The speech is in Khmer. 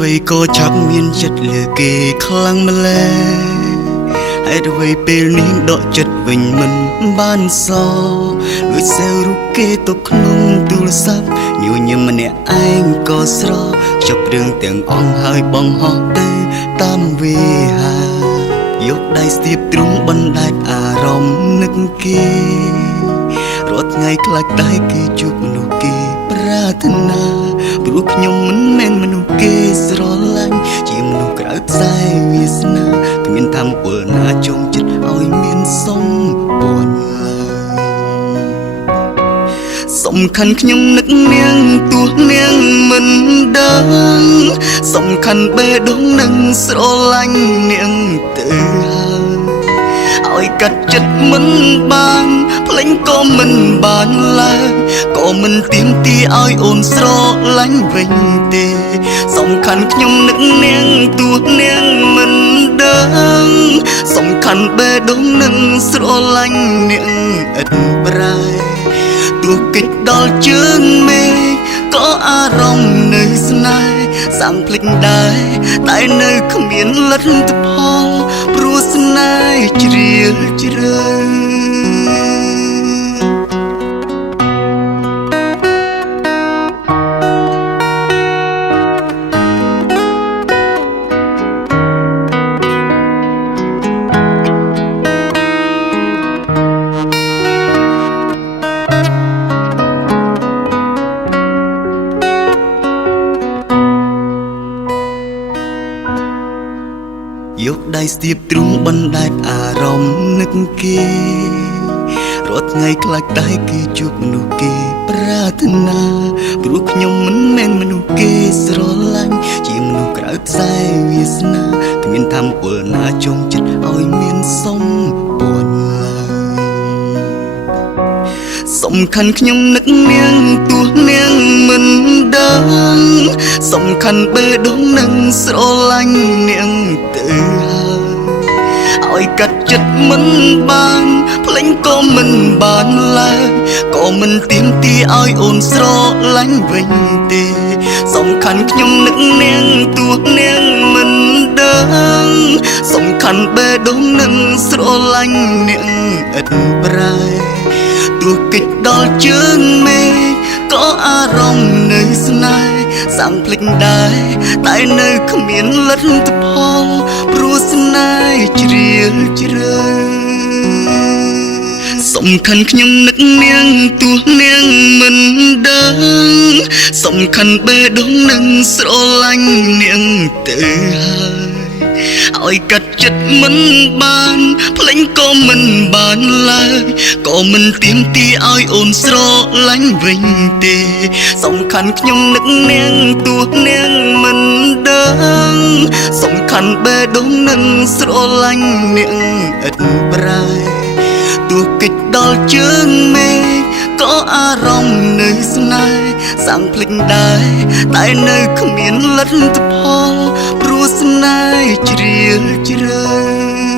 អ្វីក៏ចាប់មានចិត្តលើគេខ្លាំងម្ល៉េះហេតុអ្វីពេលនេះដកចិត្តវិញមិនបានសលួចសេវរូបគេទុកក្នុងទូរស័ព្ទញញឹមម្នាក់ឯងក៏ស្រកជប់រឿងទាំងអស់ហើយបងហោះទៅតាមវាហាយកដៃស្ទាបទ្រង់បណ្ដែតអារម្មណ៍នឹកគេរាល់ថ្ងៃខ្លាចតែគេជួបមនុស្សគេប្រាថ្នាព្រោះខ្ញុំមិនមែនមនុស្សគេស្រឡាញ់ជាមនុស្សក្រៅខ្សែវាសនាគ្មានធម្មពលណាចងចិត្តឲ្យមានសម្ព័ន្ធឡើយសំខាន់ខ្ញុំនឹកនាងទោះនាងមិនដឹងសំខាន់បេះដូងនឹងស្រឡាញ់នាងទៅហើយឲ្យកាត់ចិត្តមិនបានភ្លេចក៏មិនបានឡើយក៏មិនទៀមទីឲ្យអូនស្រឡាញ់វិញទេសំខាន់ខ្ញុំនឹកនាងទោះនាងមិនដឹងសំខាន់បេះដូងនឹងស្រឡាញ់នាងឥតប្រែទោះកិច្ចដល់ជើងមេក៏អារម្មណ៍នៅស្នេហ៍សាំងភ្លេចដែរតែនៅគ្មានលទ្ធផលព្រោះស្នេហ៍ជ្រាលជ្រៅយកដៃស្ទាបទ្រង់បណ្ដែតអារម្មណ៍នឹកគេរាល់ថ្ងៃខ្លាចតែគេជួបមនុស្សគេប្រាថ្នាព្រោះខ្ញុំមិនមែនមនុស្សគេស្រឡាញ់ជាមនុស្សក្រៅខ្សែវាសនាគ្មានធម្មពលណាចងចិត្តឲ្យមានសម្ព័ន្ធឡើយសំខាន់ខ្ញុំនឹកនាងទោះនាងមិនដឹងសំខាន់បេះដូងនឹងស្រឡាញ់នាងទៅឲ្យកាត់ចិត្តមិនបានភ្លេចក៏មិនបានឡើយក៏មិនទៀមទីឲ្យអូនស្រឡាញ់វិញទេសំខាន់ខ្ញុំនឹកនាងទោះនាងមិនដឹងសំខាន់បេះដូងនឹងស្រឡាញ់នាងឥតប្រែទោះកិច្ចដល់ជើងមេក៏អារម្មណ៍នៅស្នេហ៍សាំងភ្លេចដែរតែនៅគ្មានលទ្ធផលព្រោះស្នេហ៍ជ្រាលជ្រៅសំខាន់ខ្ញុំនឹកនាងទោះនាងមិនដឹងសំខាន់បេះដូងនឹងស្រឡាញ់នាងទៅហើយឲ្យកាត់ចិត្តមិនបានភ្លេចក៏មិនបានឡើយក៏មិនទៀមទីឲ្យអូនស្រឡាញ់វិញទេសំខាន់ខ្ញុំនឹកនាងទោះនាងមិនដឹងសំខាន់បេះដូងនឹងស្រឡាញ់នាងឥតប្រែទោះកិច្ចដល់ជើងមេក៏អារម្មណ៍នៅស្នេហ៍សាំងភ្លេចដែរតែនៅគ្មានលទ្ធផលព្រោះស្នេហ៍ជ្រាលជ្រៅ